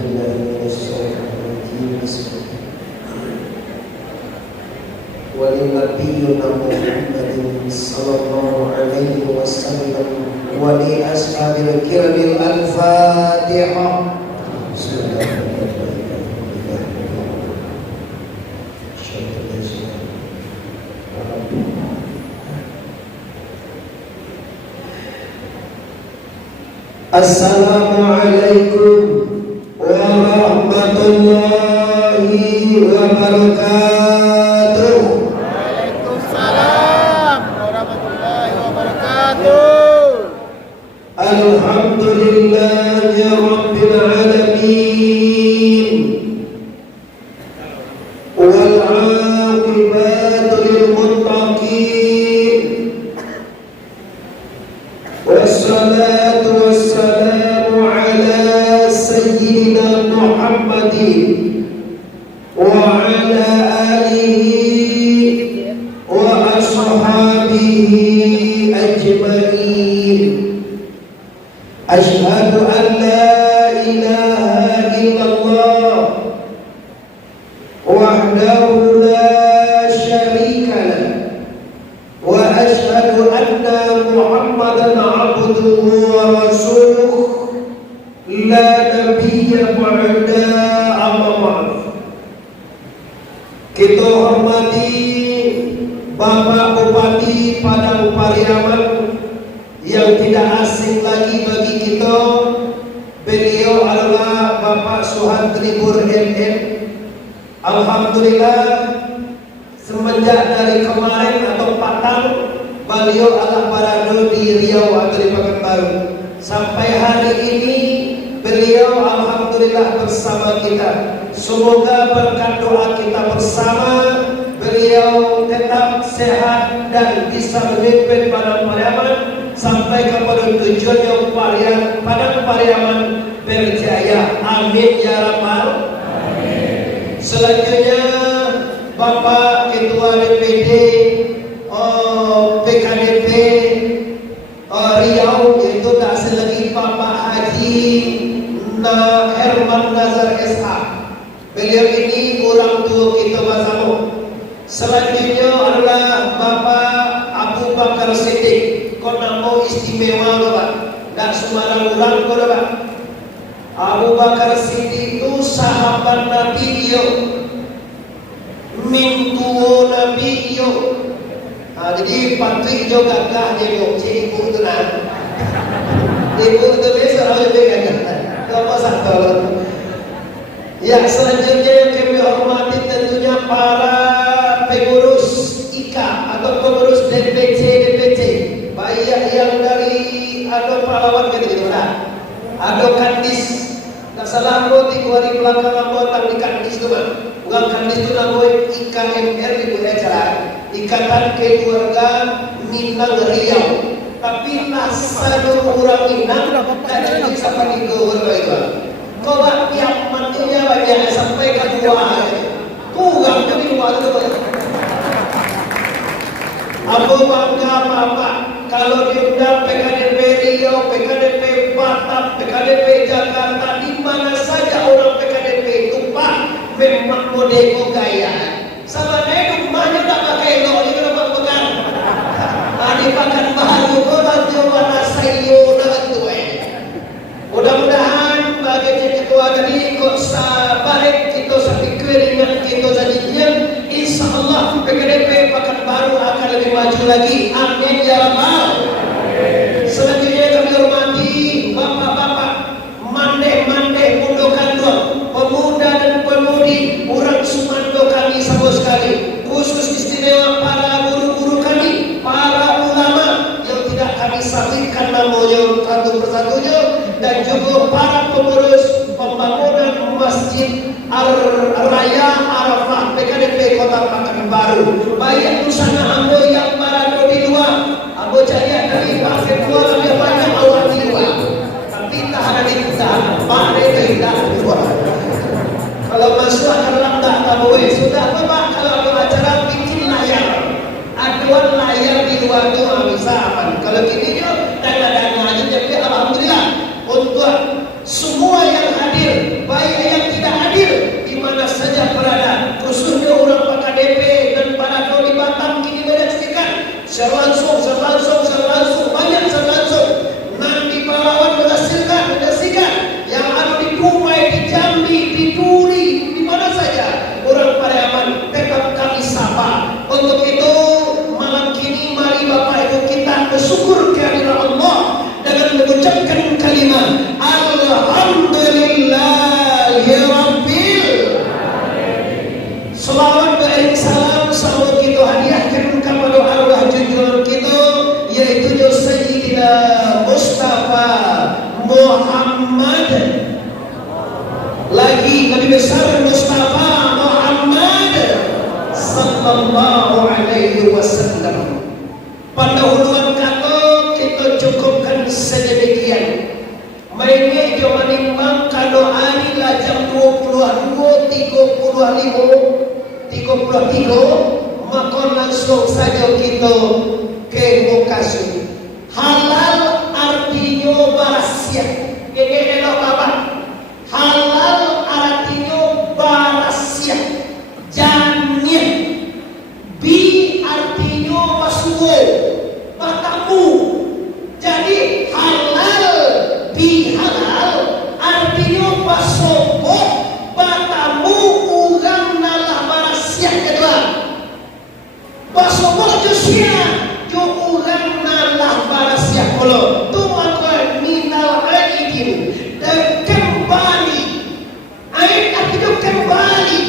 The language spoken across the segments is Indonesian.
بالله من الشيطان الرجيم. بسم الله. ولنبينا محمد صلى الله عليه وسلم ولأصحاب الكرام الفاتحة. بسم الله. Assalamualaikum warahmatullahi wabarakatuh. Waalaikumsalam warahmatullahi wabarakatuh. Alhamdulillahi rabbil alamin. Wal 'aqibatu lil muttaqin. Wassalatu wassalamu ala sayyidina Muhammadin wa ala alihi wa ashabihi ajma'in. Asyhadu an la ilaha illallah wahdahu la syarika lah wa asyhadu anna Muhammadan abduhu wa rasuluh la nabiyya ba'da amma ba'd. Kita hormati Bapak Bupati Padang Pariaman yang tidak asing lagi bagi kita. Beliau adalah Bapak Suhantri Nur MM. Alhamdulillah, semenjak dari kemarin atau patang beliau adalah berada di Riau atau di Pekanbaru. Sampai hari ini beliau alhamdulillah bersama kita. Semoga berkat doa kita bersama beliau tetap sehat dan bisa memimpin Padang Pariaman sampai kepada tujuannya Padang Pariaman berjaya. Amin ya rabbal alamin. Selanjutnya Bapak Ketua DPD PKDP Riau, yaitu tak asing lagi Bapak Haji Herman Nazar SH. Beliau ini orang tua kita bersama. Selanjutnya adalah Bapak Abu Bakar Siddiq. Kau nama istimewa Bapak, tak sembarang orang kau Bapak. Abu Bakar Siddiq itu sahabat Nabi dia, mintuo Nabi dia. Jadi Patrik juga gagah dia dong, si ibu itu nah. Ibu itu biasa orang lebih gagah. Apa satu? Ya, selanjutnya yang kami hormati tentunya para pengurus IKA atau pengurus DPC, baik yang dari ada pahlawan gitu nah. Ada Kandis. Tak salah aku di hari belakang aku tentang di Kandis itu kan. Bukan Kandis itu namanya IKMR di Indonesia. Ikatan Keluarga Minang Riau. Tapi nasabah orang Minang tak jadi seperti itu itu. Kau tiap matinya banyak sampai ke dua. Kurang tapi dua itu banyak. Aku bangga Bapak kalau diundang PKDP Riau, PKDP Batam, PKDP Jakarta, di mana saja orang PKDP itu Pak memang modeko gaya. Sama dia rumahnya tak pakai lo, dia kena pegang. Di Pekanbaru orang Jawa Nasayo dapat tuh. Mudah-mudahan bagi ketua tadi kok balik kita sampai keringan kita jadinya, insya Allah PKDP Pekanbaru akan lebih maju lagi. Amin ya rabbal. Selanjutnya kami hormati bapak-bapak, mandeh-mandeh mundokan dua, pemuda dan pemudi orang Sumando kami sama sekali, khusus istimewa para guru-guru kami, para ulama yang tidak kami sabitkan namanya satu persatunya, dan juga para pengurus pembangunan Masjid Raya Arafah PKDP Kota Pekanbaru, baik Nusana Ambo yang berada di luar, Ambo Jaya dari Pak Ketua lebih banyak awal di luar, tapi tak ada di kita, mereka tidak di luar. Kalau masuk akan lambat tak boleh. Sudah Bapak kalau ada acara bikin layar, aduan layar di luar itu bisa apa? Kalau gini dia dana-dana aja, jadi alhamdulillah untuk semua yang hadir, baik lagi Nabi besar Mustafa Muhammad sallallahu alaihi wasallam. Pendahuluan kata kita cukupkan sedemikian. Mainnya jom menimbang kalau hari lah jam 22, 35, 33, maka langsung saja kita ke mukasih. Halal artinya barasia. Ini apa? Halal artinya barasia. Jamin. Bi artinya basuwo. Matamu. Jadi halal bi halal artinya basuwo. Matamu urang nalah barasia kedua. Basuwo jusia. Jo urang nalah barasia kalau tu maka minal aidin dan kembali. Aid artinya kembali.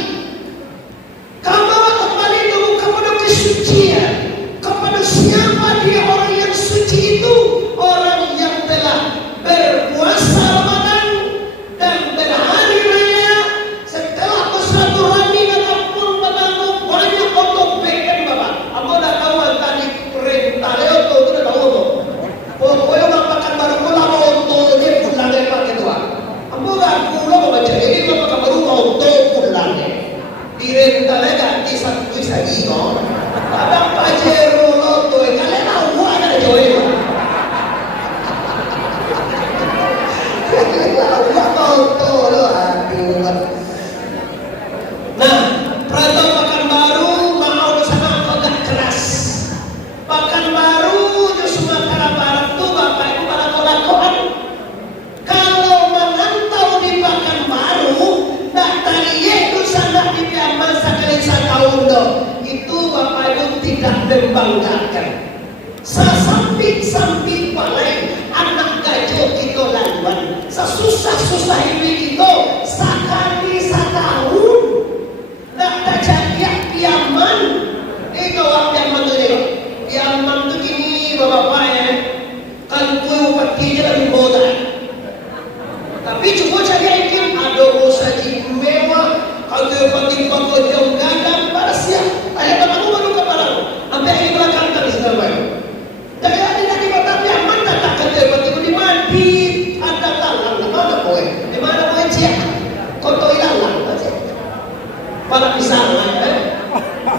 Kamu kembali dulu kepada kesucian. Kepada siapa dia orang yang suci itu? Orang yang telah berpuasa Ramadan dan berhari raya setelah bersilaturahmi dan ampun padamu banyak untuk bikin bapak. Kamu dah tahu tadi perintah itu sudah tahu tu. Pokoknya orang makan baru pula mau untuk dia pulang lepas kedua. Kamu dah pulang baca ini bapak baru mau untuk pulang deh. Direntah ganti satu lagi no. Abang pajero lo tu kalian tahu ada joy. Allah mau tu lo aduh. Nah, perantau pakan baru mau sana agak keras. Pakan baru di Sumatera Barat tu bapak ibu pada kodak-kodak. Kalau menantau di pakan baru, dah tadi itu sangat dipiaman sekali setahun dah. Itu bapak ibu tidak membanggakan. Sasamping-samping balai anak gajah itu laluan. Sesusah-susah ini itu sekali setahun. Dah terjadi piaman. Itu apa piaman tu dia? Piaman tu gini bapak ya. Kan tu pati je lebih bodoh. Tapi cuba cari ikan ada saji mewah. Kalau pati pakai jam gadang pada siap. Ayat aku baru kepala. Sampai ayat belakang tadi sedang baik. Jadi ada lagi bapak piaman tak kerja pati di mandi. Ada talang mana boy? Di mana boy cia? Kotor hilang aja. Pada pisang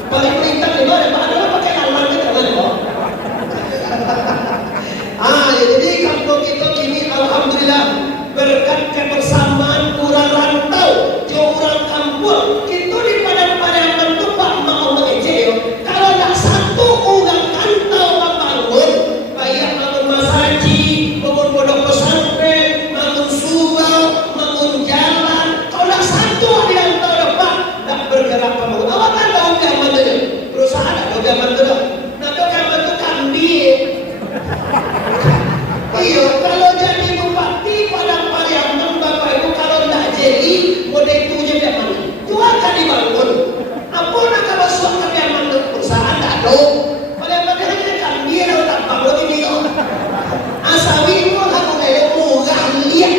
paling perintah di mana? Pada pakai talang kita mana boy? Jadi kampung kita kini alhamdulillah berkat kebersamaan orang rantau, orang kampung, kita di padang-padang mentupak mau mengejek. Kalau tak satu orang rantau membangun, baik bangun masjid, bangun pondok pesantren, bangun surau, bangun jalan. Kalau tak satu di rantau dapat, tak bergerak pembangun. Awak kan tahu yang mana dia? Perusahaan ada yang mana dia? Nak tahu yang mana tu kambing. Iya, kalau jadi bupati padang pariaman bapak ibu kalau tak jadi model itu je biar mana? Itu akan dibangun. Apa nak kalau suatu biar mana perusahaan tak ada? Pada dia kan dia dah tak bangun ini tu. Asawi itu aku kayak murah liat.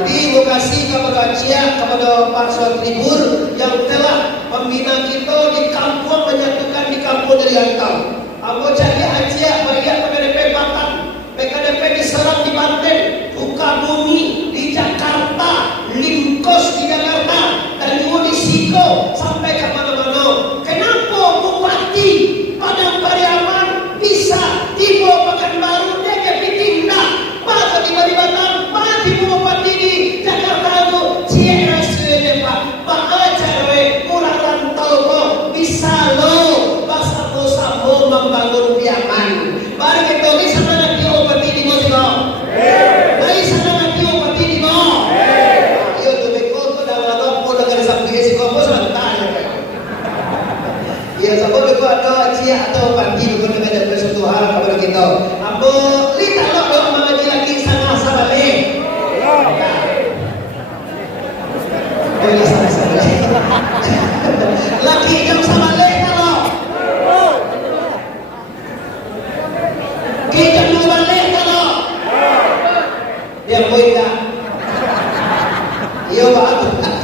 Jadi terima kasih kepada Cia, kepada Pak Sotribur yang telah membina kita di kampung, menyatukan di kampung dari Antau. Aku cari Cia bagian PDP Batam. PKDP di Serang di Banten, Sukabumi di Jakarta, Limkos di Jakarta, dan juga di Siko sampai ke mana-mana. Kenapa bupati Padang Pariaman bisa dibawa Pekanbaru dia ditindak, maka tiba di Batam, maka di bupati di Jakarta itu CSW Pak, acara kurang rantau kok bisa lo bersama-sama membangun Piaman. Baru kita di sana nanti opati di mana? Dari sana nanti opati di mana? Ayo tu beko tu dah lama pun dah kena sampai si kau pun sebentar ya. Ya sebab beko ada cia atau opati bukan dengan sesuatu hal kepada kita. Ambo lihat lo doa mengaji lagi sana sabale. Oh ya sana. Lagi jam sabale kalau. Kita dulu balik kalau dia boleh tak? Iya Pak,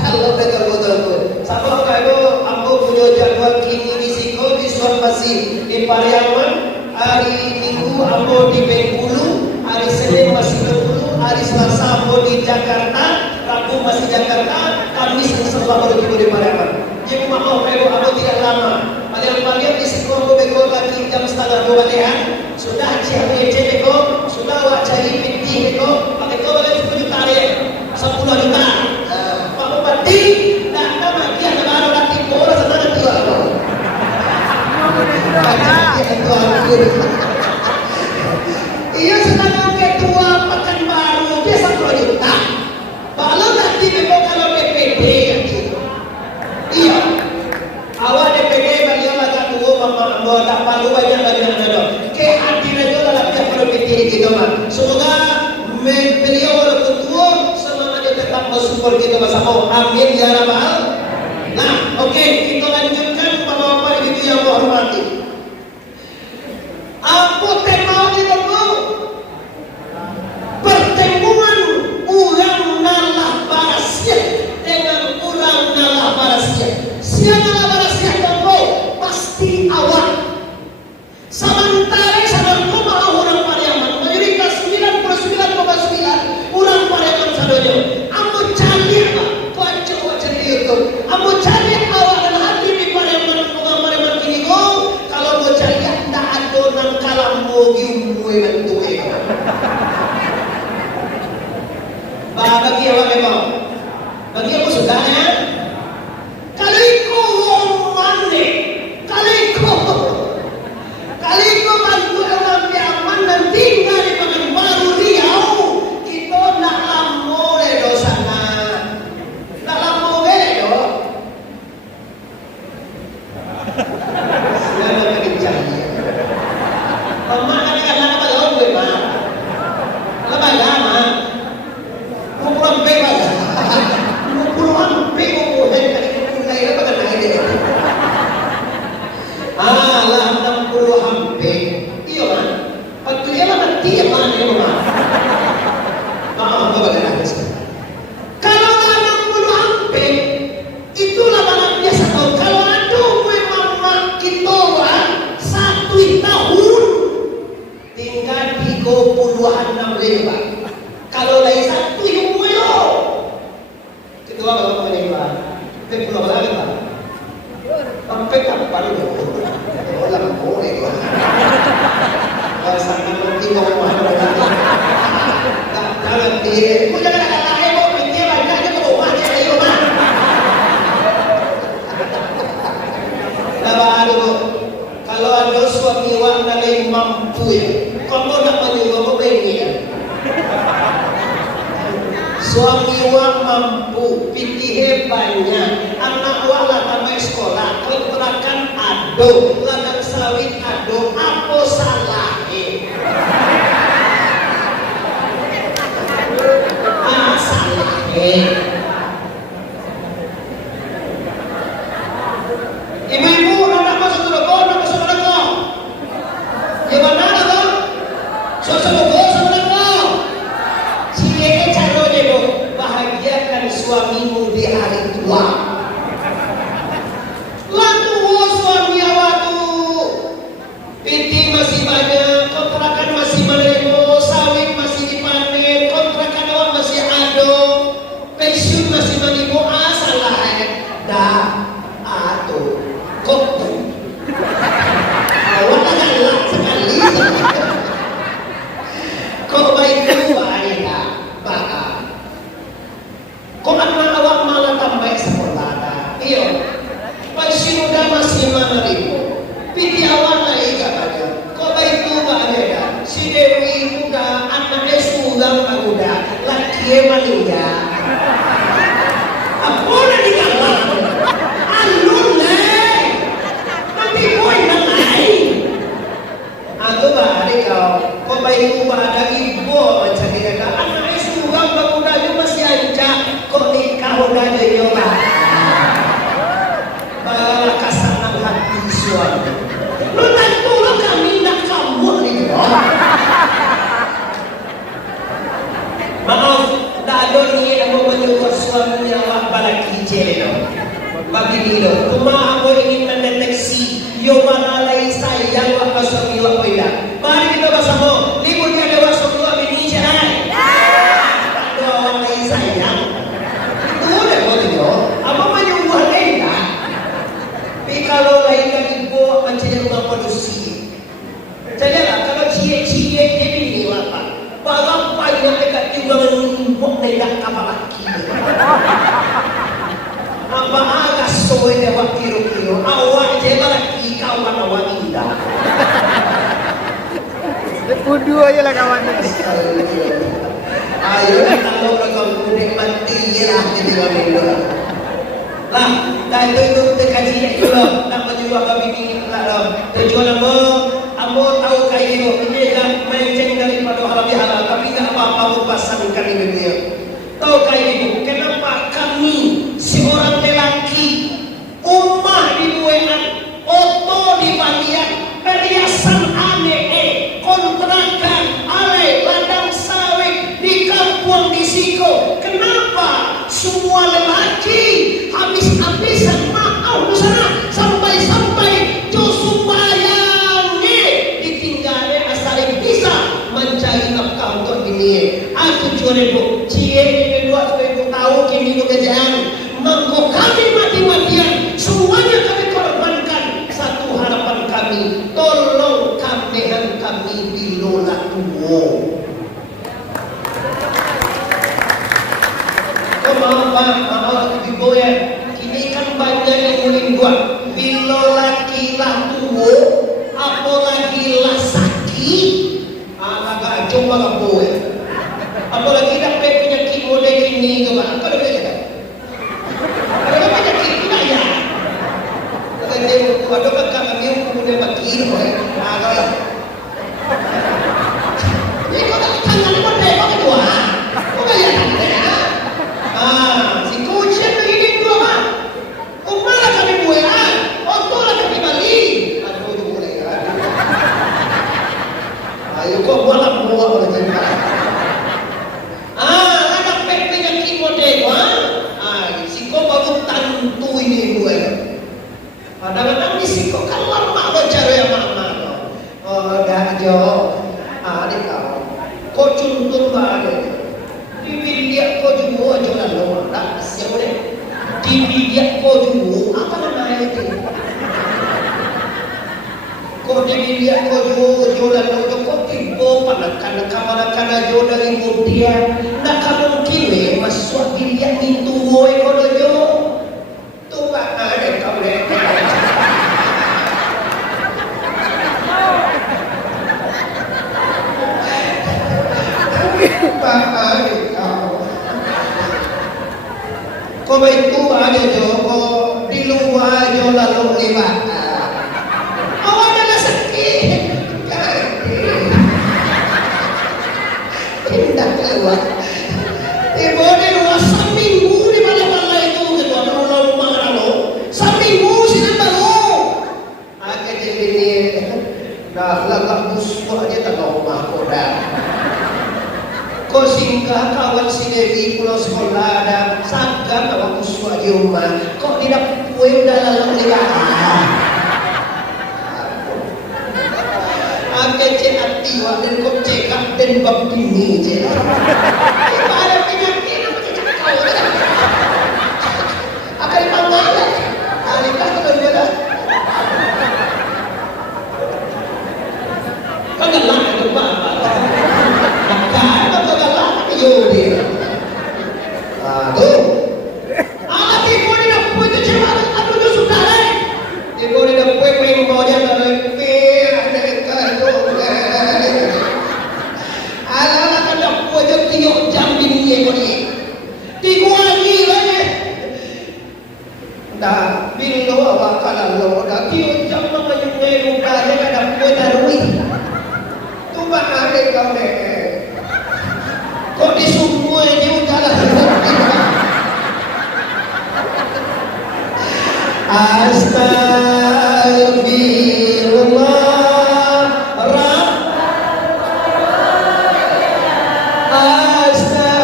kalau betul-betul tuh. Sama kalau aku punya jadwal kini di Siko, di Sulawesi, di Pariaman. Hari Minggu aku di Bengkulu, hari Senin masih Bengkulu, hari Selasa aku di Jakarta, Rabu masih Jakarta, Kamis insya Allah baru di Pariaman. Jadi mau kalau aku tidak lama. Paling-paling di Siko aku beko lagi jam setengah 2 ya. Sudah cari beko, sudah wajari pinti beko, pakai kau balik 10 juta ya, 10 juta. Pak Bupati, tak ada lagi ada baru lagi bola sana nanti aku. Iya sedangkan ketua Pekanbaru dia 10 juta. Kalau nanti beko kalau DPD kan gitu. Iya. Awal DPD beliau agak tua bapak tak palu banyak lagi nak ada. Ke hadir aja dalam pihak DPD gitu mah. Semoga beliau walaupun tua semangatnya tetap mensupport kita bersama. Amin ya rabbal. Nah, oke, kita lanjutkan bapak-bapak ibu yang saya hormati. Apa tema kita mau? Pertemuan ulang nalah barasia dengan ulang nalah barasia. Siapa nalah barasia kamu? Pasti awak. Sementara sadar koma orang Pariaman, mayoritas 99,9 orang Pariaman sadonya. Amu cari apa? Kau coba cari YouTube. Amu cari awak dan hati di Pariaman, orang Pariaman kini go. Kalau mau cari tak ada nang kalammu giumwe bentuknya. Bagi awak memang. Bagi aku sudah ya. Kalau ikut mana? Kalau ikut bantu orang Pariaman dan tinggal di Pekanbaru Riau, kita nak lama le sana. Nak lama le do. Siapa nak dicari? Mama kadang-kadang apa lawan gue mah. Lama-lama. Pulang bebas. Pulang bebas. Saya pakai naik dia. Lah 60 hampir. Iya kan? Waktu dia mana dia mana ya mama? Apa bagaimana sih? Kalau 60 hampir itulah barang biasa tahu. Kalau ada mama kita orang 1 tahun tinggal di puluhan 6 lebar. Kalau lagi 1 ilmu yo. Kedua bapak meninggal. Tapi pulau lagi pak. Sampai kapan itu? Orang boleh lah. Sangat penting orang mana nanti. Tak jalan dia. Kau jangan ada lain kau pinjam banyak aja ke rumah dia ayo mah. Baru kalau ada suami wanita yang mampu ya, kamu nak menyuruh begini ya. Suami wak mampu, pikir banyak, anak wak lah tambah sekolah, kontrakan ado, ladang sawit ado, apa salahnya? Salahnya. Ibu-ibu, nak masuk surga, nak masuk surga. Di mana tu? Surga. Ciri caranya tu bahagiakan suamimu di hari tua. Lalu suami awak tu, piti masih banyak, kontrakan masih menerima, sawit masih dipanen, kontrakan awak masih ada, pensiun masih menerima, salah dah, atau kopi. Awak tak galak sekali. Kau baik tu baik tak? Kau anak awak malah tambah sekolah dah. Iyo, pensiun dah masih menerima. Piti awak naik katanya. Kau baik tu baik dah. Si Dewi muda, anaknya sudah muda, laki meninggal. Apa nak digalak? Alun leh. Nanti boy nak lain. Aku balik kau baik tu ada ibu macam dia kata. Anaknya sudah muda juga masih ancak. Kau nikah udah jadi orang. Balah kasangan hati suami. Lu tentu lu kami nak kamu ni. Maaf, dah ada ni yang mau menyuruh suami Paginido. Cuma ako ingin mendeteksi yung malalay sayang wak suami wak pweda. Mari kita bersama. Libur dia ada wak suami wak bini siya. Tak ada orang lain sayang. Itu udah kau tengok. Apa menyubuh lain tak? Tapi kalau lain lagi buat macam rumah produksi. Jadilah kalau cie-cie dia bini apa? Barang banyak dekat timbangan impok nedak kapal laki. Apa agak soe dewa kiro-kiro awak je lelaki kawan awak indah. Kudu aja lah kawan ini. Ayo kita ngobrol kau kuning mati lah jadi orang itu. Lah, dah itu kaji itu loh. Nak menjual kami ini lah. Tujuan amo tahu kayak itu. Ini kan menceng daripada halal bihalal, tapi tak apa-apa pasangkan ini dia. Tahu kayak itu. Kenapa kami seorang lelaki rumah dibuehan, oto di bagian, perhiasan aneh, kontrakan, ale, ladang sawit di kampung di Siko. Kenapa semua lelaki habis-habisan maaf di sana sampai-sampai justru bayangnya ditinggalnya asal bisa mencari nafkah untuk ini. Aku jual cie ini dua tahu kini itu kerjaan mengko kami mati-matian semuanya kami korbankan. Satu harapan kami, tolong kami dilola tuwo. Maaf ibu ya, kini kan banyak yang mulai buat bilola kilah tuwo apalagi lah sakit agak coba lah boy. Apalagi dah penyakit model ini tu kan, kalau dia cakap, kalau penyakit itu dah ya. Kalau dia ada kan kami kemudian bagi, kalau ini kau tak tangan ni model kau kedua, kau kaya tak ya? Si kucing begini dua mah, malah kami buat, otolah kami balik. Aduh tu boleh ya. Ayo kau buatlah buat boleh jadi. Tentu ini gue. Kadang-kadang di siko kan lama lo cari yang mama lo. Oh dah jo, adik kau. Kau contoh banget. Dia kau juga jualan lo, tak siapa deh. Dia kau juga apa namanya itu? Kau dia kau juga jualan lo, kau tipu panakan kamar jo dari dia. Nak kamu kini masuk dia mintu boy kau jo. Kau baik tu aja jo, kau di luar jo lalu lewat. Awak dah sakit, tidak keluar. Ibu di luar seminggu di mana itu gitu, ada rumah lalu seminggu sini baru. Agak jadi ni, dah lagak busuk aja tak tahu mahkoda. Kau singgah kawan si Dewi pulau sekolah ada sagam kawan kuswa di rumah. Kok tidak kue udah lalu lewat. Agak cekak tiwa dan kau cekak dan bab bini je. Ada penyakit apa cekak kau? Akan dipanggil. Alikah kalau dia dah. Kau gelap itu apa? Dia. Tuh. Tipu ni dah puai tu cuma aduh tu sudah leh. Tipu ni dah puai bawa dia dari pir ada kado. Alah kan dah puai tu tiok jam bini kau ni. Tipu lagi leh. Dah bilo awak kalau dah tiok jam mama juga lupa dia kan dah puai tarui. Tu bahaya kau deh. Kok di semua ini udahlah. Astagfirullah Astagfirullah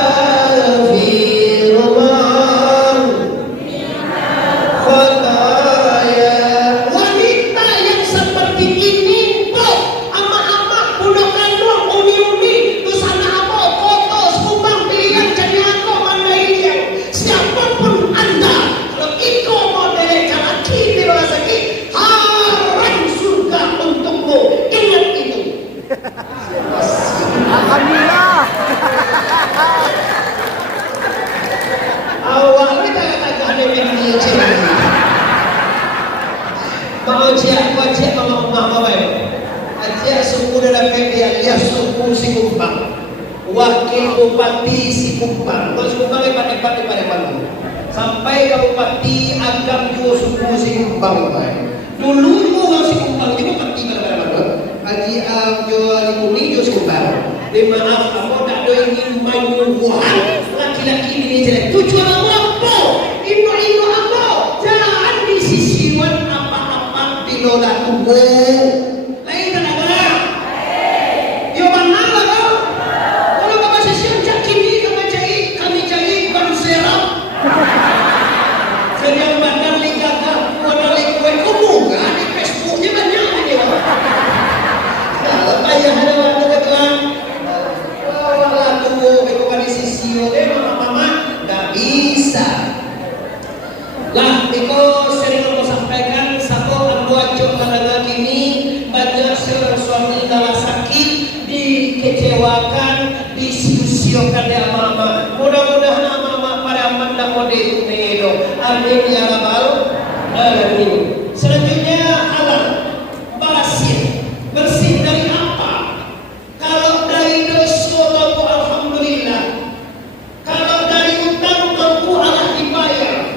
suku si Kumpang, wakil bupati si Kumpang. Kalau si Kumpang pada malu. Sampai ke bupati agam juga suku si Kumpang. Dulu juga si Kumpang juga bupati pada malu. Haji jual ini jual si Kumpang. Maaf, kamu tak ada ingin menyuguhan laki-laki ini jelek. Tujuan apa? Ibu apa? Jangan disisiwan apa-apa di noda tubuh. Lah, itu sering aku sampaikan, satu anggota jurnal ini banyak seorang suami dalam sakit dikecewakan, disiu-siukan oleh mama. Mudah-mudahan mama pada manda mode itu. Amin ya rabbal alamin. Selanjutnya halal, bersih dari apa? Kalau dari dosa mampu alhamdulillah. Kalau dari utang mampu Allah dibayar.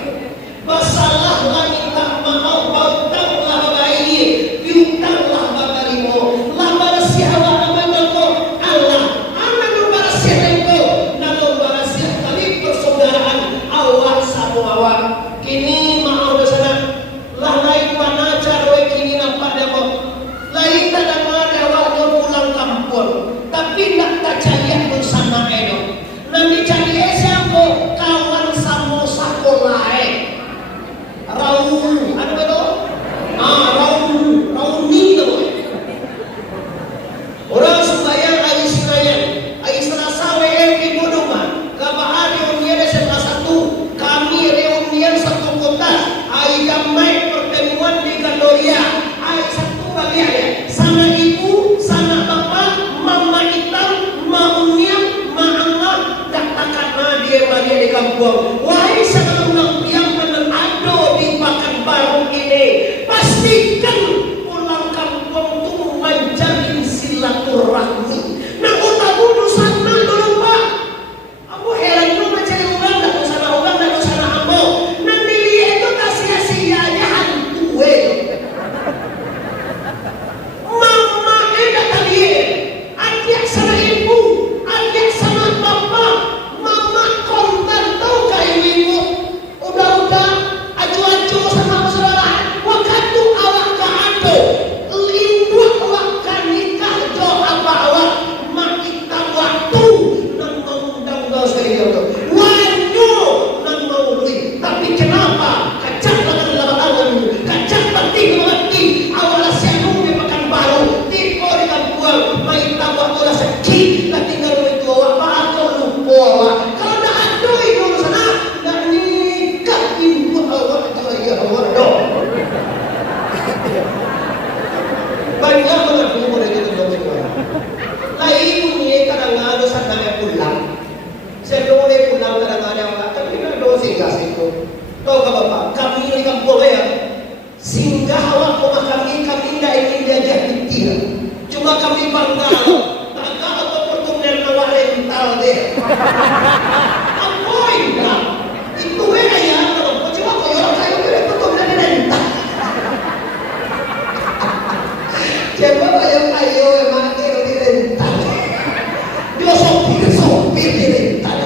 Masalah lah minta maaf, bautanglah bagai piutanglah bagarimu, lah barasi awak amanako Allah, amanu barasi lengko, namun barasi kali persaudaraan awak sama awak. Kini maaf sana, lah naik mana cara kini nampak demo, lain tak ada awak pulang kampung, tapi nak tak cari pun sana edo, nanti cari siapa kawan sama sekolah Raul, ada betul? Raul ni tu. Orang sembahyang air serasa yang di Bodoma. Kapal reunian SMA 1, kami reunian satu kota. Air damai pertemuan di Gandoria. Air satu bagi ayah. Sana ibu, sana bapa, mama hitam, mak uniam, mak anak, tak takkan dia bagi di kampung. Wahai seorang yang baru ini pastikan pulang kampung itu menjalin silaturahmi. Nah, otak bunuh sana dulu pak. Aku heran itu mencari orang tak ke sana ambo. Nanti lihat itu kasih aja hantu mama enak tadi. Adik sana ibu, adik sana bapak, mama kontan tahu gak ibu? Udah aju-aju sama saudara. Waktu awak keado, lindu awak kan nikah jo apa awak mak kita waktu nang mengundang kau sekali itu. Wanyo nang mau beli, tapi kenapa? Kacang dengan lawan kacang penting mengerti. Awal siapa makan baru, tipe di kampung, main tambah bola sedikit, tak tinggal itu awak apa aku lupa awak. Kalau dah ada itu sana, dah nikah ibu awak ya awak dong. Banyak banget umur itu teman-teman. Lain punya kadang-kadang sadar pulang. Saya boleh pulang kadang-kadang, tapi kan dosa itu. Tahu ke bapak? Kami di kampung ya. Singgah awak rumah kami tidak ingin diajak bitir. Cuma kami bangga atau pertemuan awak rental deh. Apa enggak? Itu ya. Cuma kalau kayu kira pertemuan rental. Coba kayu memang kira di rental. Dia sopir di rental.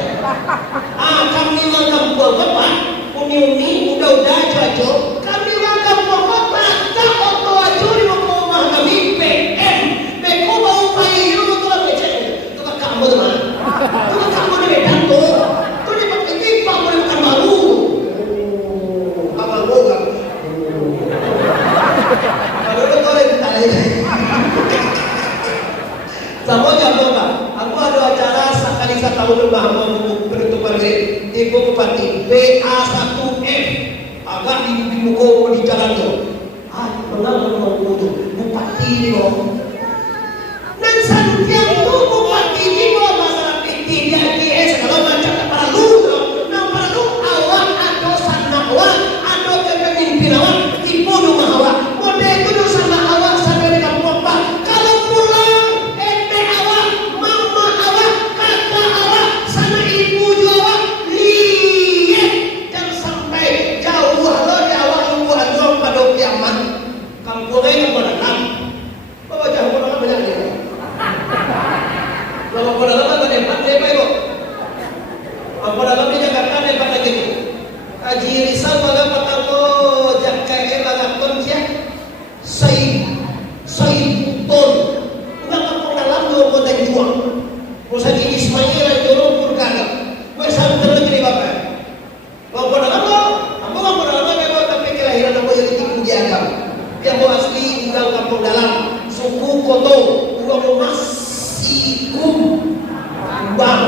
Kami makan bapak, uni udah aja. Kami makan bapak, tak auto aja di rumah kami PM. Beko mau pakai itu tuh becek. Tuh kamu tuh mana? Tuh kamu di Medan tuh. Tuh di pakai tipa boleh makan baru. Apa lu kan? Kalau itu rental. Sama jago pak. Aku ada acara sekali setahun berbahama penutupan Ibu Bupati BA1F agak di muka di jalan tu. Menang Bupati ni loh. Dan santiang tu Bupati ni loh masalah PT di IPS kalau macam tak perlu. Nak perlu awak atau sana awak atau kepemimpin awak tipu rumah awak. Model itu sama awak sampai di kampung pak. Kalau pulang awak Haji Rizal baga patako jakai baga konja Said Ton ulang kampung dalam dua kota juang Musa Haji Ismail yang jorong pun kagak gue sampai negeri bapak kampung dalam lo kampung dalam lo memang tapi kelahiran aku jadi tipu jagam yang mau asli ulang kampung dalam suku Koto uang masih bang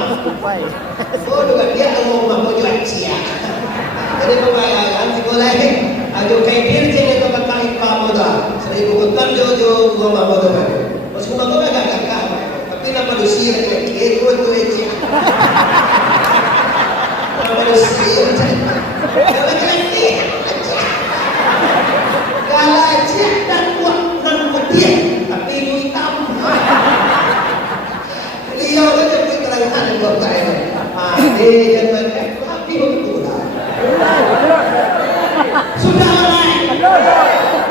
oh dengan dia mau jual sia jadi pembayaran si boleh ajo kayak dirjen itu pakai pamoda 1000 ketan jojo gua pamoda kan pas gua pamoda gak tapi nama manusia kayak itu aja manusia lagi galaja dan kuat dan putih tapi itu hitam dia aja keterangan gua kayak jangan tapi begitu sudah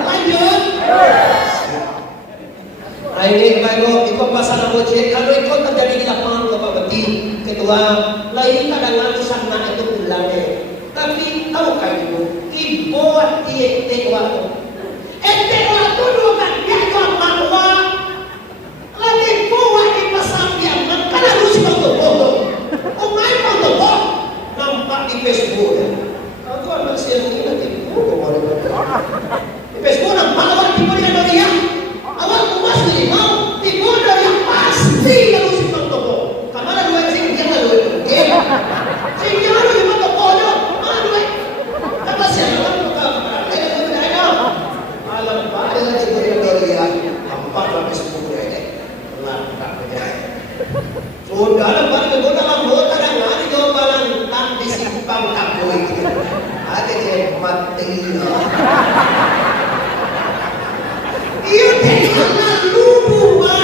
lanjut nah ini baru ikut pasal gojek kalau ikut terjadi di lapangan Bapak Beti ketua lain kadang-kadang sana itu pulangnya tapi tahukah ibu buat waktu waktu dulu kan dia jual bahwa lagi buat di pasar diaman kan harus foto-foto main foto nampak di Facebook aku anak siang ini nanti di Facebook nampak awak tipu dia awak puas dari mau tipu dari pasti harus foto karena ada dua sing dia ada dua sing dia ada di foto mana dua apa sih alam buka alam pada lagi dari nampak di Facebook ini nampak aja sudah ada pada dalam kota dan ada jawaban tak disimpang aku itu ada yang mati iya jangan lupa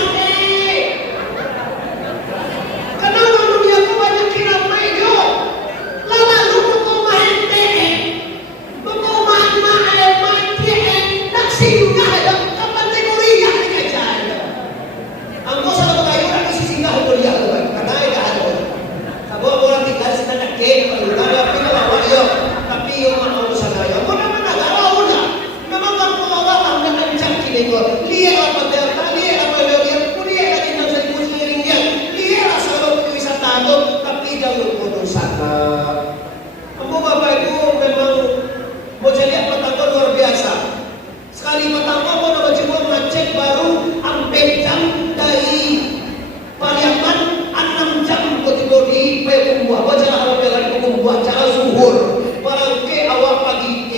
karena lalu dia banyak kira mejo lalu lupa main lupa main tak singgah ada kategori yang dikejar angko salah kayu nak singgah untuk dia karena ada kalau orang tinggal sana nak ke kalau tapi yung ano sa kaya mo naman nag-aula naman ang pumawak ang nakancang kinigo liya ang pagdata liya ang pagdata liya ang din sa limusiring yan liya ang sa loob yung isang tato tapi daw yung puno sana ang bumabay ko memang mo jadi patangko luar biasa sekali patangko mo na mo ngecek baru ang bedjam dari Pariaman 6 jam ko di pembuah baca kalau belan pembuah cara zuhur barang ke awal pagi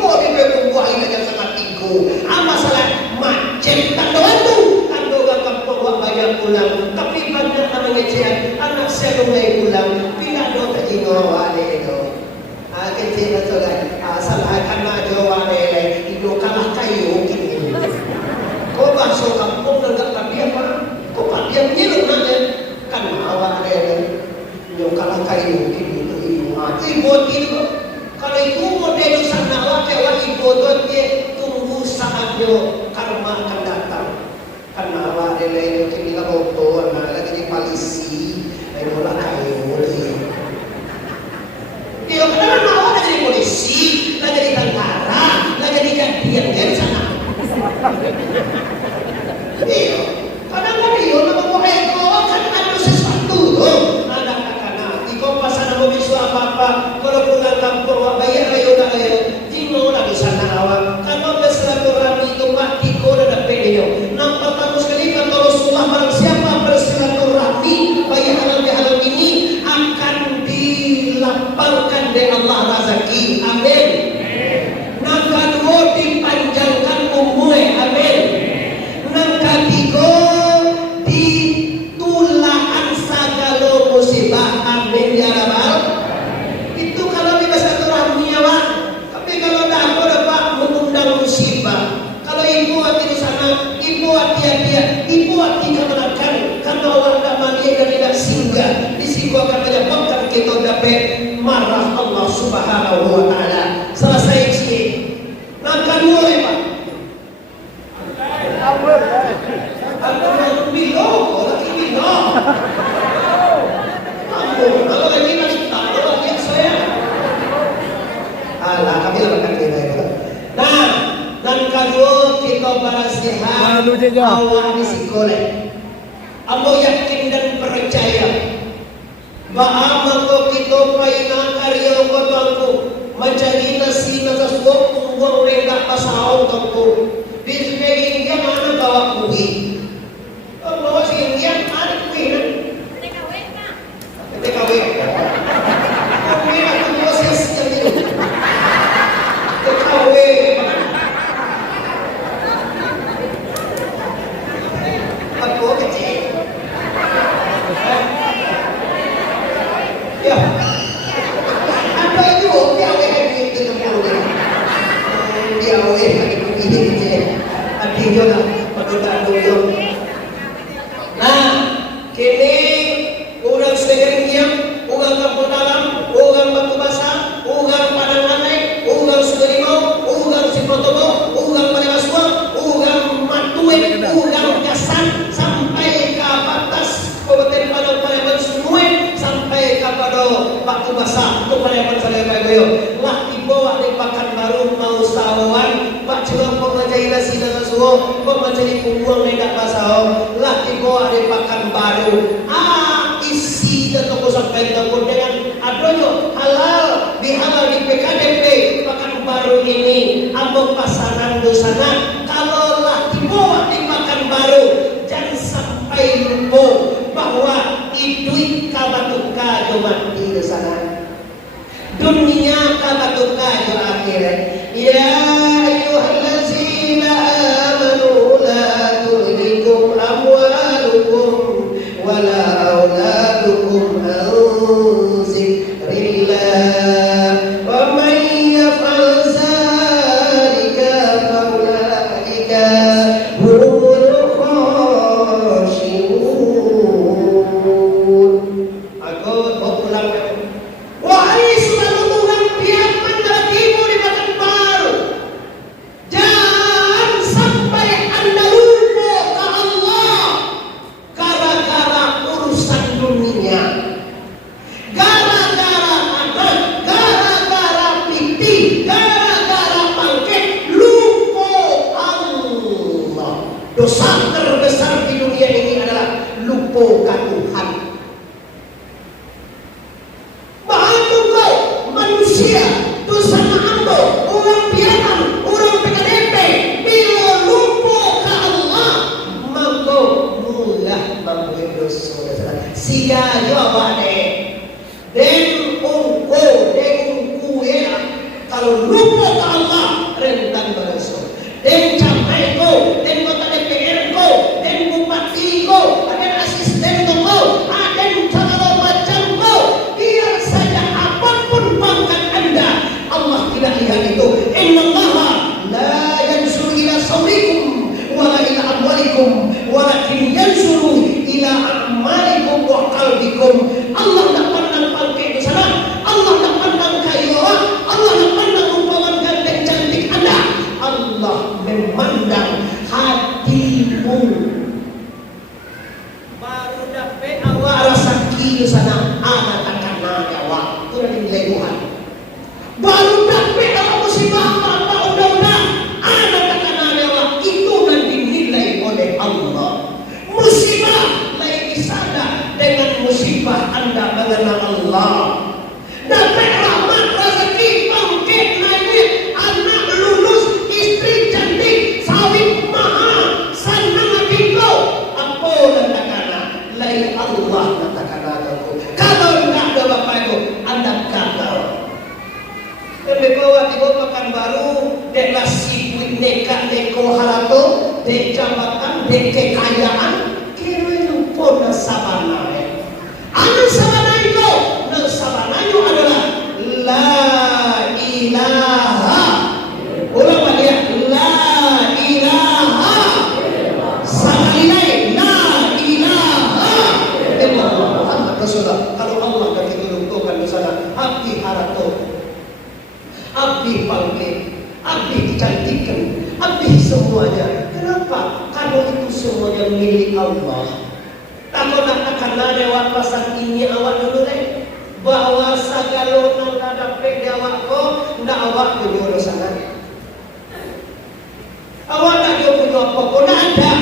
oh di pembuah ini yang sangat tinggu masalah macet kando kampung banyak pulang tapi banyak anak ngecehan anak saya mulai pulang pindah do tadi ngawale itu kecil betul kan salah karena jawale itu kalah kayu gini kok masuk kampung enggak tapi apa kok dia nyeluk nanya kan awal ada yang kalah kayu gini ibu itu kalau ibu model sana wakil ibu dia tunggu saatnya karma akan datang karena awal ada itu kita foto nah lagi di polisi bola kayu dia kenapa awal lagi di polisi lagi di tentara lagi di jadian dari sana iya kadang-kadang dia nama mau kan ada sesuatu loh ada kakak ikaw pa sana mo bisu apa-apa kalau pulang kampung bayar ayo na ayo di mo na sana awak kalau bersilaturahmi itu mati ko na pediyo nang patapos kali kata Rasulullah barang siapa bersilaturahmi bayar halal ini akan dilapangkan oleh Allah rezeki amin nang kedua dipanjangkan umurnya amin nang ketiga ditulaan segala musibah amin ya rabbal itu kalau di bersilaturahmi awak tapi kalau tak dapat mengundang musibah kalau ibu hati di sana ibu hati kemenangan karena awak tak mandi dan tidak singgah di situ akan menyebabkan kita dapat marah Allah subhanahu wa ta'ala selesai sikit nang kedua Pak aku bilang lagi bilang kalau lagi masih tak ada lagi saya Alah, kami lakukan kita itu. Nah, dan kedua kita berasihan awak di sekolah. Amo yakin dan percaya bahwa kita paina karya kotorku mencari nasi nasi suap uang rendah pasau toko. Di sini dia mana bawa kuih? Bawa sini dia ada kuih kan? TKW. Kuih aku bawa sesi yang ini. TKW. Aku kecil. Ya. Ada itu piawe itu piawe. Piawe ini kecil. Adi juga pakai dulu. Nah, kini orang segering diam, orang kampung dalam, orang batu basah, orang padang anai, orang sugerimau, orang sipotobo, orang palewasua, orang matuin, orang gasan, sampai ke batas kabupaten Padang Paleban semua, sampai kepada batu basah, ke Paleban Salebagoyo. Lah dibawa di Pekanbaru mau sawan, pak juga pemajai nasi dan suo, pemajai punggung nedak basah, lah dibawa di Pekanbaru. Isi dan toko sampai toko dengan adonyo halal dihalal di PKDP Pekanbaru ini, ambo pasaran dosana. Kalau lah dibawa di Pekanbaru, jangan sampai lupa bahwa idui kabatuka jo mati dosana. Dunia kabatuka jo akhirat. Ya ayyuhallazina amanu la tulhikum amwalukum wala auladukum an zikrillah wa man yaf'al zalika fa ulaika humul khasirun. Aku mau pulang. Wahai saudara Tuhan, biar mendakimu di Pekanbaru. Jangan sampai Anda lupa ke Allah gara-gara urusan dunia, gara-gara adat, gara-gara piti, gara-gara pangkat, lupa Allah. Dosa terbesar di dunia ini adalah lupakan Tuhan. Manusia dosa ambo, orang biaran, orang PKDP, bila lupa ke Allah, maka mulah mampu dosa. Sia jawab den ungku ya. Kalau lupa ke Allah, rentan berdosa. Den capai ko, den kota DPR ko, den bupati ko, den asisten ko, den segala macam ko. Biar saja apapun pangkat Anda, Allah tidak lihat itu. Innallaha la yansuru ila sawrikum wala ila amwalikum walakin yansuru ila a'malikum wa qalbikum. Allah tak pandang pangkat di sana, Allah tak pandang kayu orang, Allah tak pandang rupawan ganteng cantik Anda. Allah memandang hatimu. Baru dapat awak rasa kiri sana, ada takanan awak. Itu dah nilai Tuhan. Baru dapat awak musibah apa undang-undang, ada takanan awak. Itu dah dinilai oleh Allah. Musibah lain disada dengan musibah Anda mengenal Allah. Dapat rahmat rezeki bangkit naik, anak lulus, istri cantik, sawit mahal, senang hati kau. Apa dan takana lain Allah dan takana kau. Kalau tidak ada bapak itu, Anda gagal. Kebebawa tiba Pekanbaru, deklah sibuk nekat neko halato, dek jabatan, dek kekayaan, kira lupa nasabana. Anu sabana itu, nasabana itu adalah la ilaha. Ulang balik, la ilaha. Sekali lagi, la ilaha. Muhammad Rasulullah. Kalau Allah dan kita lupakan di sana, abdi harato, abdi bangkit, abdi dicantikkan, abdi semuanya. Kenapa? Karena itu semuanya milik Allah. Takut nak karena dewa pasang ini awak dulu bahwa segala nang dapat dewa ko ndak awak punya dosa. Awak tak punya apa-apa, tak ada.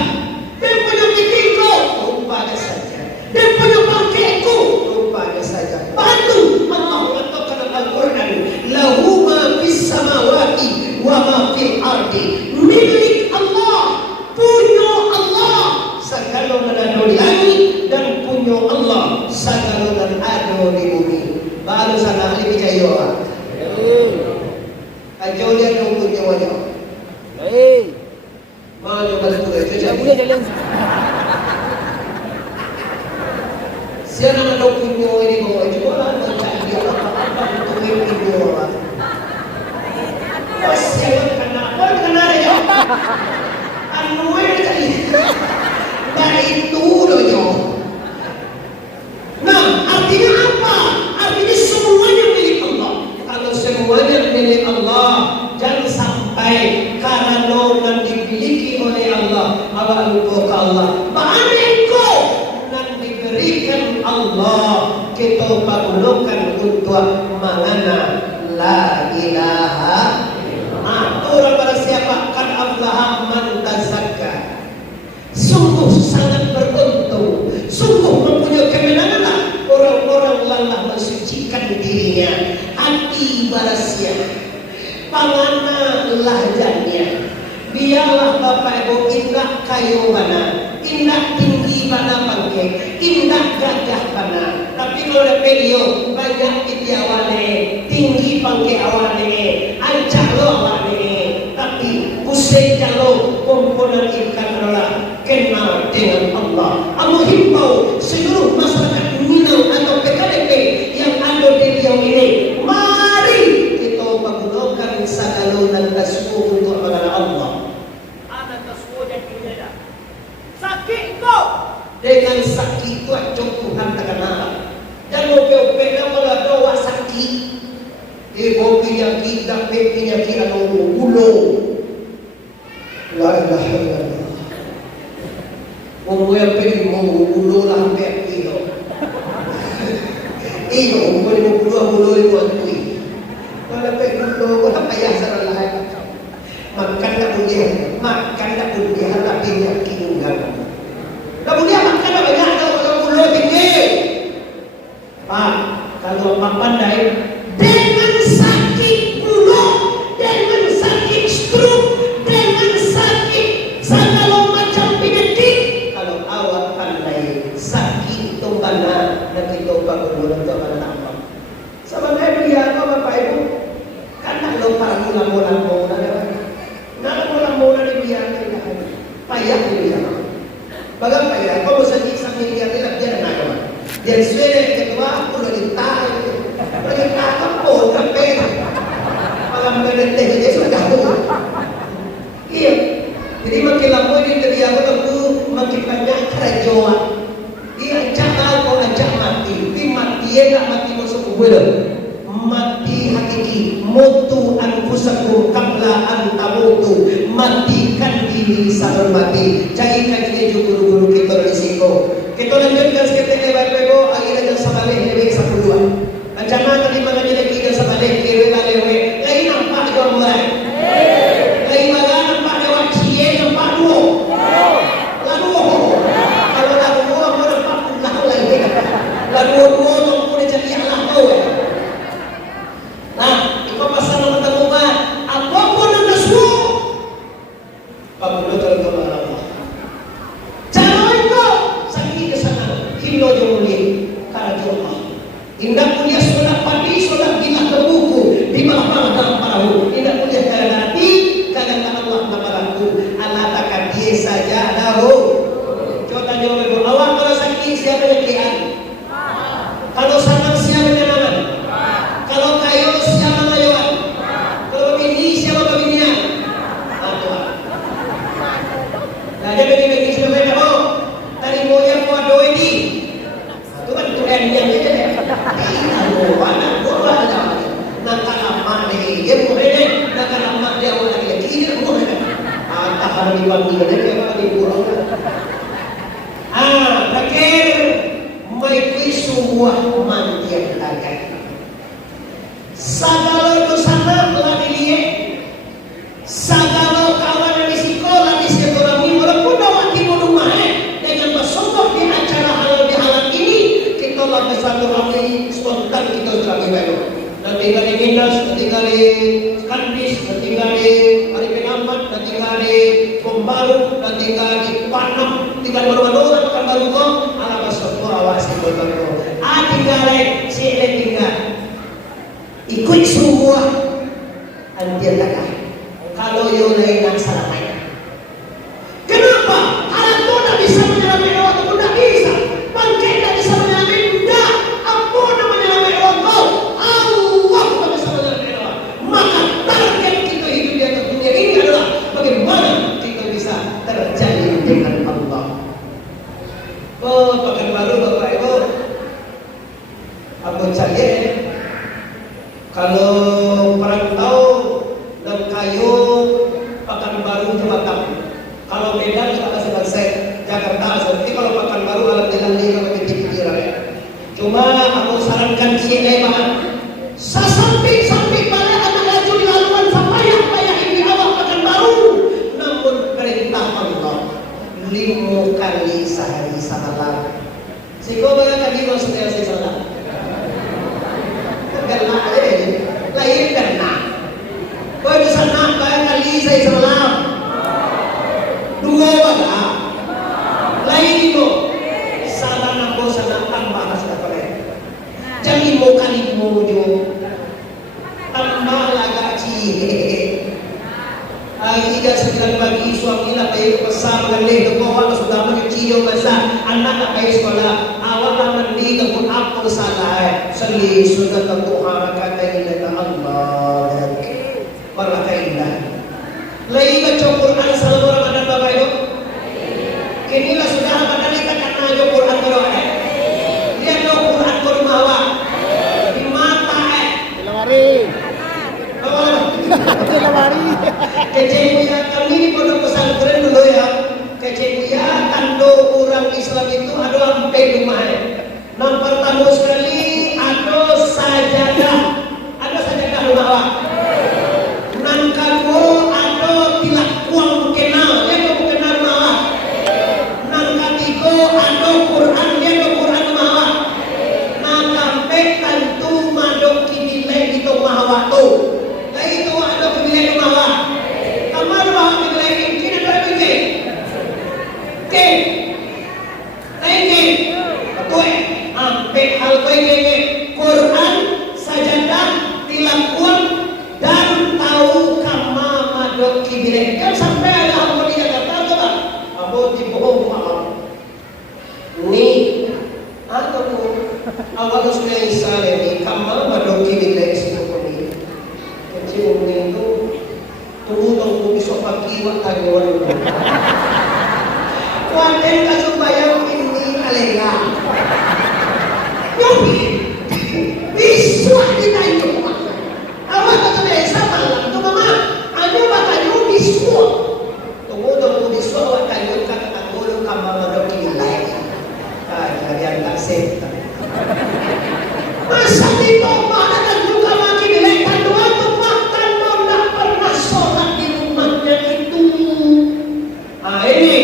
Dia punya pikirku, rupanya saja. Dia punya pakaiku, rupanya saja. Bantu Allah mengatakan dalam Al-Quran, lahu ma fis samawati wa ma fil ardi. Milik Allah, punya Allah segala yang ada di langit, dan punya Allah segala yang ada di bumi. Baru sana ahli percaya. Ajo dia tu punya wajah. Mana betul itu jadi. Siapa nak tahu punya ini bawa jualan macam dia apa untuk ini jualan. Siapa kena apa kena ya? Anu ini jadi. Dari itu dojo. Nah, artinya apa? Artinya semuanya milik Allah. Kalau semuanya milik Allah, jangan sampai karena dan dimiliki oleh Allah, awak lupa ke Allah. Mana engkau dan diberikan Allah, kita perlukan untuk mengana la ilaha. Orang pada siapa kan aflaha man tazakka. Sungguh sangat beruntung, sungguh mempunyai kemenangan orang-orang lelah mensucikan dirinya. Hati barasia, pangana lahjannya. Biarlah Bapak Ibu indah kayu mana, indah tinggi mana pangke, indah gagah mana. Tapi kalau ada video banyak video awalnya, tinggi pangke awalnya, ancak lo awalnya. Tapi pusing jalo komponen ikan adalah kenal dengan Allah. Aku himbau seluruh masyarakat Minang atau PKDP yang ada di Riau ini, mari kita menggunakan sagalo dan tasbih untuk mengenal Allah. Anak tasbih yang tidak sakit kau dengan sakit itu Tuhan takkan apa. Jangan ope-ope kalau doa sakit. Ibu penyakit dan penyakit atau ulo. La ilaha illallah. Orang yang pergi mau ulo lah hampir itu. Iyo, boleh ulo itu aku. Kalau pergi ulo, apa yang salah lagi? Makan tak boleh, harap penyakit enggak. Tak boleh makan tak banyak kalau ulo tinggi. Pak, kalau Pak pandai dengan sakit mulut, dengan sakit stroke, dengan sakit segala macam penyakit. Kalau awak pandai sakit itu mana dan kita bangun untuk mana nampak. Sebenarnya dia apa Bapak Ibu? Karena lo para mula-mula dibiarkan payah dia. Bagaimana payah? Kalau sakit sambil dia ada nama. Dia sudah ketua udah ditahan. Lagi kakak pun sampai malam berhenti dia sudah jauh. Iya. Jadi makin lama dia terdiam aku makin banyak kerajaan. Dia ajak mati. Tapi mati dia tak mati masuk kubur. Mati hakiki. Mutu anfusakum qabla an tamutu. Matikan diri sebelum mati. Jadikan ini guru-guru kita risiko. Kita lanjutkan sekali Bapak Ibu. Akhirnya jangan sampai lebih 10. Jangan tadi mengaji lagi dan sebalik kiri balik lain nampak jual mulai lain bagan nampak dewan cie nampak dua lalu kalau lalu dua mau nampak pun lagi lalu dua mampu dia jadi Allah tahu nah itu pasal nomor terbuka apapun yang semua apabila terbuka Allah jangan itu sakit ke sana hingga jumlah karena Allah indah mulia sudah padi sudah gila terbuku di bawah dalam perahu. Indah mulia karena hati karena Allah nabaraku Allah takkan dia saja tahu. Coba tanya ibu awak kalau sakit siapa yang kian? Kalau sangat siapa yang nama? Kalau kayu siapa layuan? Kalau bini siapa binian? Tuhan. Nah dia bini sudah saya tahu. Tadi mulia kuat doa ini. Itu kan Tuhan yang dia. Anak gua ada nakalamak dia boleh nakalamak dia orang lagi dia boleh tak ada dipanggil dia apa dibuang terakhir mai semua mantian agak segala dosa telah yo lain salamanya. Kenapa? Anak tu tak bisa menyelamatkan orang tu, tak bisa. Bangkai tak bisa menyelamatkan, tidak. Apa nak menyelamatkan orang tu? Allah tak bisa menyelamatkan orang. Maka target kita hidup di atas dunia ini adalah bagaimana kita bisa terjalin dengan Allah. Oh, Pekanbaru Bapak Ibu, aku cari kalau perantau dan kayu Pekanbaru Batam. Kalau Medan kita kasih bangsa Jakarta. Seperti kalau Pekanbaru alhamdulillah ini kalau pikir-pikir ya. Cuma aku sarankan sini Pak, samping balik anak laju di laluan payah ini awak Pekanbaru. Namun perintah Allah 5 kali sehari semalam. Sehingga barangkali di maksudnya saya salah. Kena aja ini, lain kena. Kau bisa nak barangkali saya semalam. 2 bala. Lain itu. Salah nampo sana tambah sudah boleh. Jangan mau kali mau tambah lagi. Ida 9 pagi suami nak pergi ke pasar mengalih ke bawah sudah mencium masa anak nak pergi sekolah awak nak mandi ataupun apa salah seli sudah tentu harakat indah Allah barakah indah lagi baca Quran selama Ramadan Bapak Ibu inilah sudah Ramadan ini kan baca Quran kalau ada lihat Quran ke rumah awak di mata Di lemari. Di lemari. Kejadian kami di pondok pesantren dulu ya. Kejadian tando orang Islam itu ada sampai rumahnya. Yang pertama sekali ada sajadah rumah awak. Yang kedua ada tilak uang kenal, dia kamu kenal rumah awak. Yang ketiga ada Quran, dia ke Quran rumah awak. Yang keempat tentu madok kibilai di rumah awak tu. Nah itu ada kibilai rumah awak. Kamar rumah awak kibilai mungkin ada lagi. Oke. Lain betul. Sampai hal baik Quran, sajadah, tilakuan dan tahu kama madok kibilai. Kan sampai ada apa di Jakarta tu Pak? Apa di bohong maaf. Ni apa tu? Awak tu sudah insal ni kama madok kibilai sebab ni. Kecil ni tu tunggu besok pagi wak tanya orang. Kuatin ka supaya ini alega. Yogi, biswa kita itu. Awak kata biasa malam tu mama, anu bakal biswa. Tunggu biswa wak tanya kata tangguh kamar madok kilai. Kalian tak sip. Masa di rumah ada juga makin lekan dua tu makan tak pernah sholat di rumahnya itu. Ini.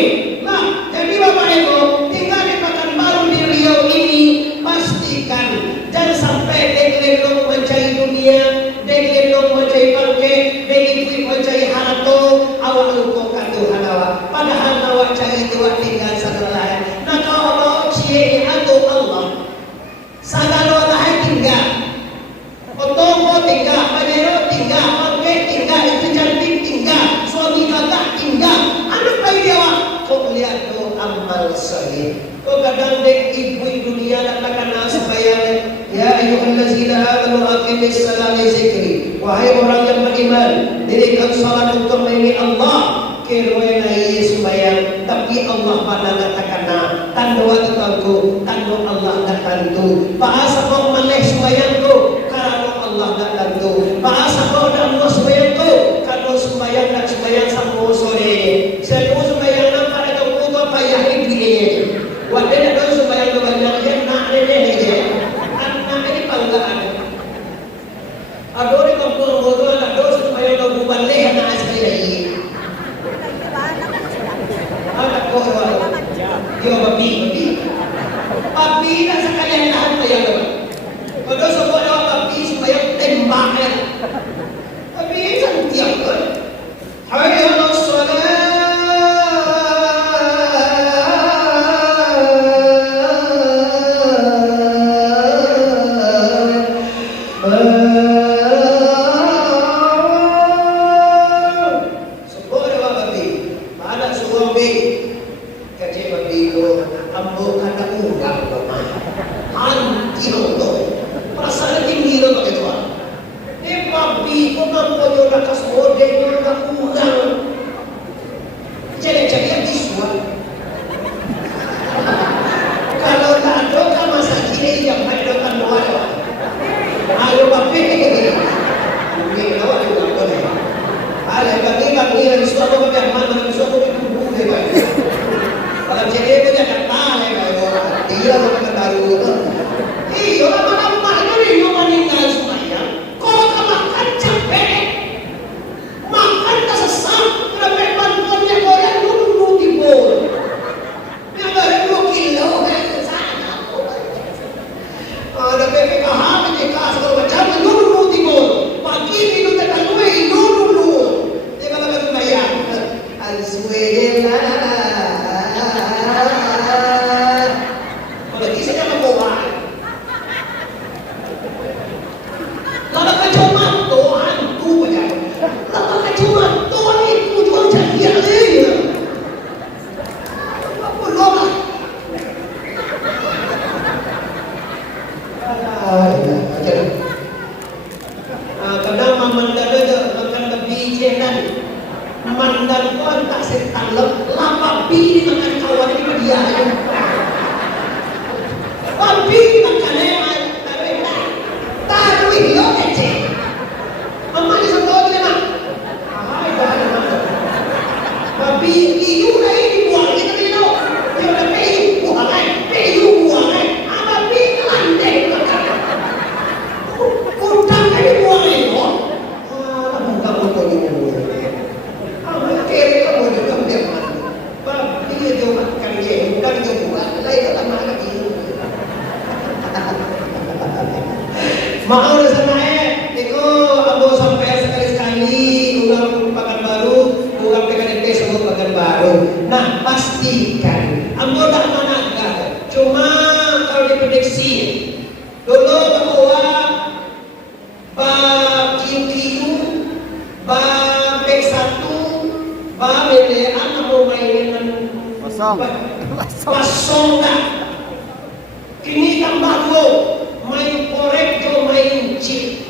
Nah, jadi Bapak Ibu tinggal di Pekanbaru di Riau ini pastikan jangan sampai degelong mencari dunia, degelong mencari bangke, degelong mencari harta, awak lupa kata halawa. Padahal awak cari itu tinggal satu lain. Nah kalau mau cie atau Allah, sagala lain tinggal, otomo tinggal, panero tinggal, bangke tinggal, itu cantik tinggal, suami kakak tinggal, anak bayi dia kau lihat tu amal sahih. Kau kadang dek ibu dunia nak kena sembahyang. Ya ayyuhallazina amanu aqimis salata zikri. Wahai orang yang beriman, dirikan salat untuk mengingat Allah. Keroena ia sembahyang, tapi Allah pada tak kena. Tanda waktu tanda Allah tak tentu. Bahasa kau malih sembahyang tu, karena Allah tak tentu. Bahasa kau dan Allah sembahyang tu, kalau sembahyang tak sembahyang sampai sore. Saya sembahyang nampak ada kau payah ini. Wadah ada sembahyang tu banyak dia nak nenek je. Anak ini banggaan. Ada orang kampung bodoh ada sembahyang tu bukan leh anak sekali lagi. Anak kau dia babi. Babi tak sekalian nak sembahyang tu. Kalau semua ada babi sembahyang tembak ya. Babi cantik kan. Hayya as-salat. lakas modenya udah kurang. Jadi visual. Kalau tak doa masa kini yang baik doa doa. Ayo bapak ini. Ini awak juga boleh. Ada bagi yang suatu bapak mana suatu itu boleh baik. Kalau jadi itu jangan tahu orang. Dia orang baru. Iya orang mana ni yang meninggal semuanya. Kalau makan capek, makan tak sesat. Kalau bantuannya goyang dulu timbul. Yang dari 2 kilo sana. Ada PPKH menyeka segala macam dulu timbul. Pagi minum tak luwe dulu. Dia kalau betul bayar. Al-Suwedela. Kalau kisah jangan bohong. Kalau cuma Tuhan tu aja. Kalau cuma Tuhan itu jual jadi aja. Apa lama? Kadang memandang ada makan lebih jenan. Mandang Tuhan tak setalap. Lapa pilih makan kawan ini dia. Tapi makan yang tak duit lo kecil. Mama ni satu je nak. Hai dah ada. Tapi iu dah ini buang kita ni lo. Dia dah pay buang kan. Pay buang kan. Apa pi landai makan. Utang ni buang ni lo. Ah, bukan betul ni. Apa kere kamu ni kamu dia mana? Bab dia tu makan dia bukan dia buang. Lain tak mana dia. Mau dah sana tengok ambo sampai sekali-sekali ulang Pekanbaru, ulang PKDP sebut Pekanbaru. Nah, pastikan ambo dah manakah. Cuma kalau diprediksi dulu bahwa bab kiu-kiu, bab P1, bab BDA mau mainan kosong dah. Ini tambah dulu main korek jo main chip.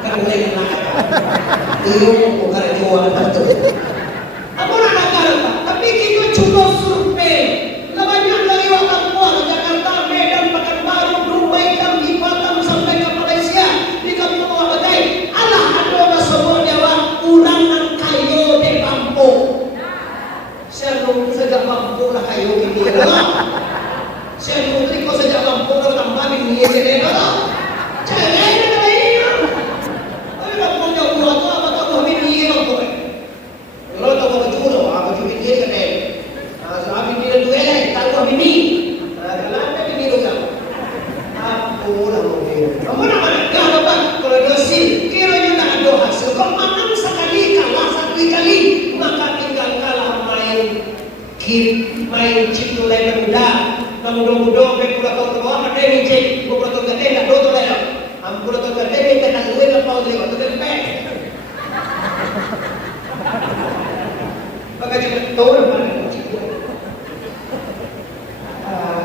Kan boleh nak. Itu bukan jual betul. Apa nak nakal? Tapi kita cuba survei. Banyak dari orang tua Jakarta, Medan, Pekanbaru, Dumai, Jambi, Batam sampai ke Malaysia di kampung Bagai. Allah ada semua Jawa urangan kayu di kampung. Saya belum sejak kampung lah kayu gitu. Saya putri kau sejak kampung kau tambah ni jadi apa? Jadi apa ini? Ada kampung jauh tu apa tahu kami ni kampung. Kalau tahu kau jauh apa jauh ni kan? So kami ni tu tahu kami ni. Kalau ada ni tu kan? Apa lah mungkin? Mana mana? Kalau apa? Kalau dosis kiranya tak ada hasil. Kau menang sekali kalah satu kali maka tinggal kalah main chip tu lain mudah. Mudah-mudah pekulah kau terbawa ada ni cek, bukan tu kata nak dua tu dah. Ampulah tu kata ni tak nak duit apa lagi waktu tu pek. Pakai cakap tu mana cik.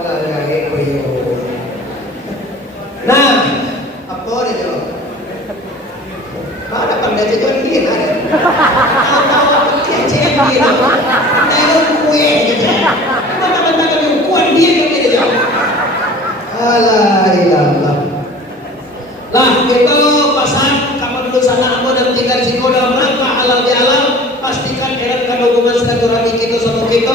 Lagi koyo. Nah, apa dia tu? Ada pandai jadi dia ada. Apa kecil dia? Tahu kue je. Mana dia kuat dia ke dia. Alhamdulillah. Lah itu pasal kamu dulu sana aku dan tinggal di sini dalam rangka halal bihalal pastikan erat hubungan silaturahmi kita sama kita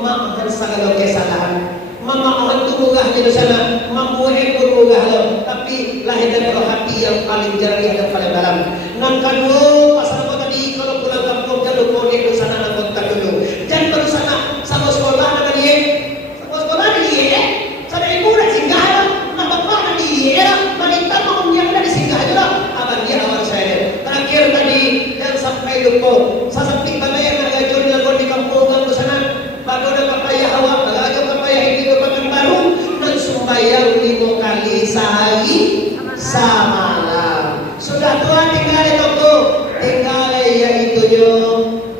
maafkan segala kesalahan. Memaafkan tu munggah di sana, mampuhe pun munggah lo. Tapi lahir dari hati yang paling jernih dan paling dalam. Nang kedua pasal apa tadi kalau pulang kampung jangan lupa di sana nak kontak dulu. Jangan perlu sana sama sekolah nak dia. Sekolah dia, sana ibu dah singgah dah, nak bapak dah dia, wanita mau yang dah singgah je lah. Abang dia awal saya. Terakhir tadi dan sampai lupa. Saya sampai mana yang nak ajar dilakukan di kampung kan sana. Baru dah kapaya awak, ajar kapaya itu Pekanbaru dan sembahyang 5 kali sehari semalam. Sudah Tuhan tinggal itu, tinggal yaitu jo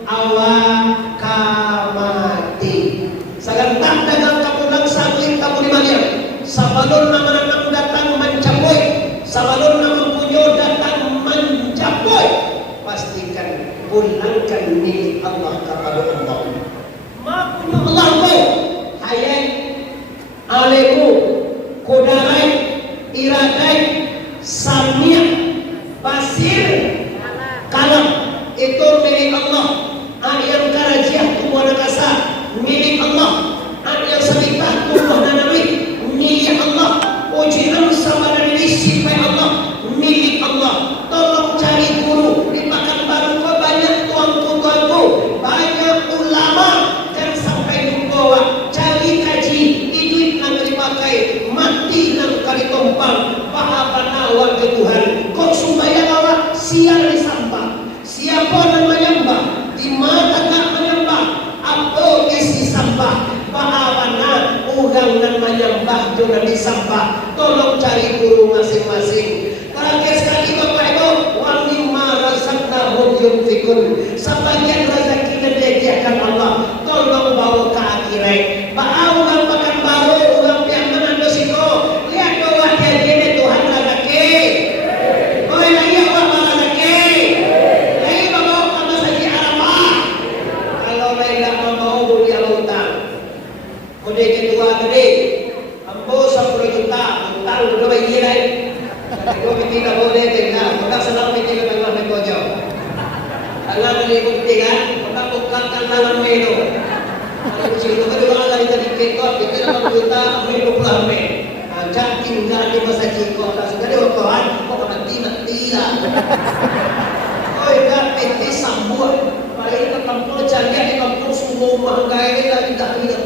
awak kamati. Sagan tak dagang kapulang sabuin kamu di mana? Sabalon nama datang mencapai, sabalon nama punyo datang mencapai. pulangkan milik Allah kepada Allah. Ma punya Allah tu hayat alemu kodarai irakai samia pasir kalam itu milik Allah. Yang karajiah tumbuh nakasa milik Allah. Yang sabitah tumbuh nanami milik Allah. Ujian sama dari sifat Allah milik Allah. Tolong cari guru di Pekanbaru banyak tuanku, banyak ulama, jangan sampai dibawa cari kaji itu yang dipakai mati nang kali tompang pahabana warga Tuhan. Kok supaya awak sial disambah siapa yang menyembah di mata tak menyembah apa isi sambah pahabana ugang dan menyembah juga disambah. Tolong cari guru masing-masing. Terakhir sekali Bapak Ibu, wa mimma razaqnahum yunfikun. Sebagian rezeki yang disediakan Allah, tolong bawa ke akhirat. Baau orang Pekanbaru, orang yang menando siko, lihat doa dia gini Tuhan rezeki. Oh lagi awak rezeki. Lagi bawa kamu saja Arafah. Kalau lain tak mau dia hutang. Kode ketua tadi, ambo 10 juta, hutang udah bagi lain. Kalau kita tak boleh dengar, kita senang kita tengah berkojo. Tengah melibut tiga, kita bukakan tangan menu. Kalau situ kedua kali tadi kita nak berjuta, menu pulang menu. Jangan tinggal di masa ciko, tak sudah diwaktuan, kok mati lah. Oh iya, PT sambut. Paling ke kampung canggih di kampung sungguh manggai lagi tak ada.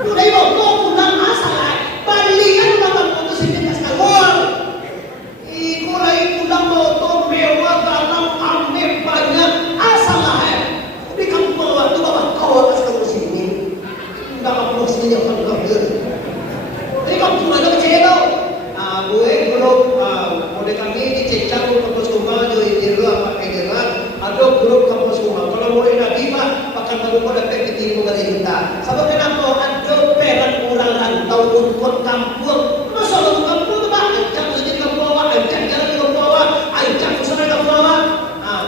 Udah ibu, kau pulang masalah. Balikan kampung itu sini sekarang. Mulai pulang motor mewah dalam ambil banyak asalah di kampung waktu bawa kau atas kampung sini enggak kampung sini yang kampung ini kampung ada kecil tau gue grup oleh kami di Cecang kampus Kumang jadi dulu pakai jalan ada grup kampus Kumang kalau mulai nabi pak Pekanbaru kau dapat ketipu kali juta sebab kenapa ada peran orang rantau untuk kampung masa lu kampung tu pak ajak jadi kampung awak ajak jalan ajak usaha kampung awak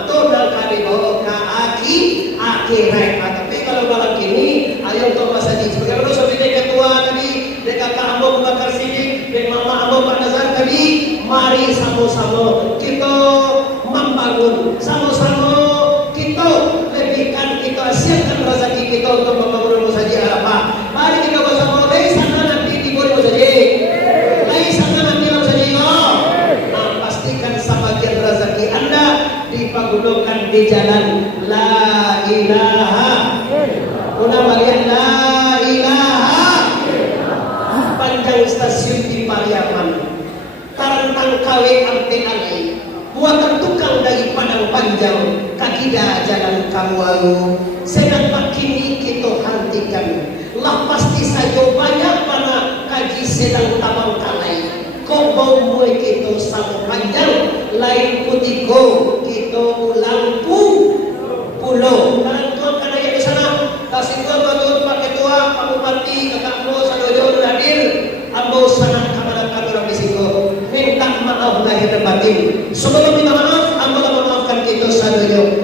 itu dah kali bawa ke akhirat. Tapi kalau malam kini ayo untuk masjid sebagai mana seperti ketua tadi dekat kakak Ambo Bakar Siddiq dan mama Ambo Pak Nazar tadi mari sama-sama kita membangun sama-sama kita lebihkan kita siapkan rezeki kita untuk membangun masjid Arafah. Mari kita bersama dari sana nanti timbul masjid dari sana nanti masjid pastikan sebagian rezeki anda dipergunakan di jalan la ilaha melihat la ilaha panjang stasiun di Pariaman Karantang Kawe Ampe Ali buatan tukang dari Padang Panjang kaki dah jalan Kamualu sedang kini kita hentikan lah pasti saja banyak mana kaji sedang tabang kalai kok bau mulai kita sama panjang lain putiko kita ulang pulau dan tuan kan ayat di sana kasih tuan betul Pak Ketua Pak Bupati kakak Ambo Sadojo hadir Ambo sangat kepada kami orang di situ minta maaf lahir dan batin sebelum minta maaf Ambo maafkan kita Sadojo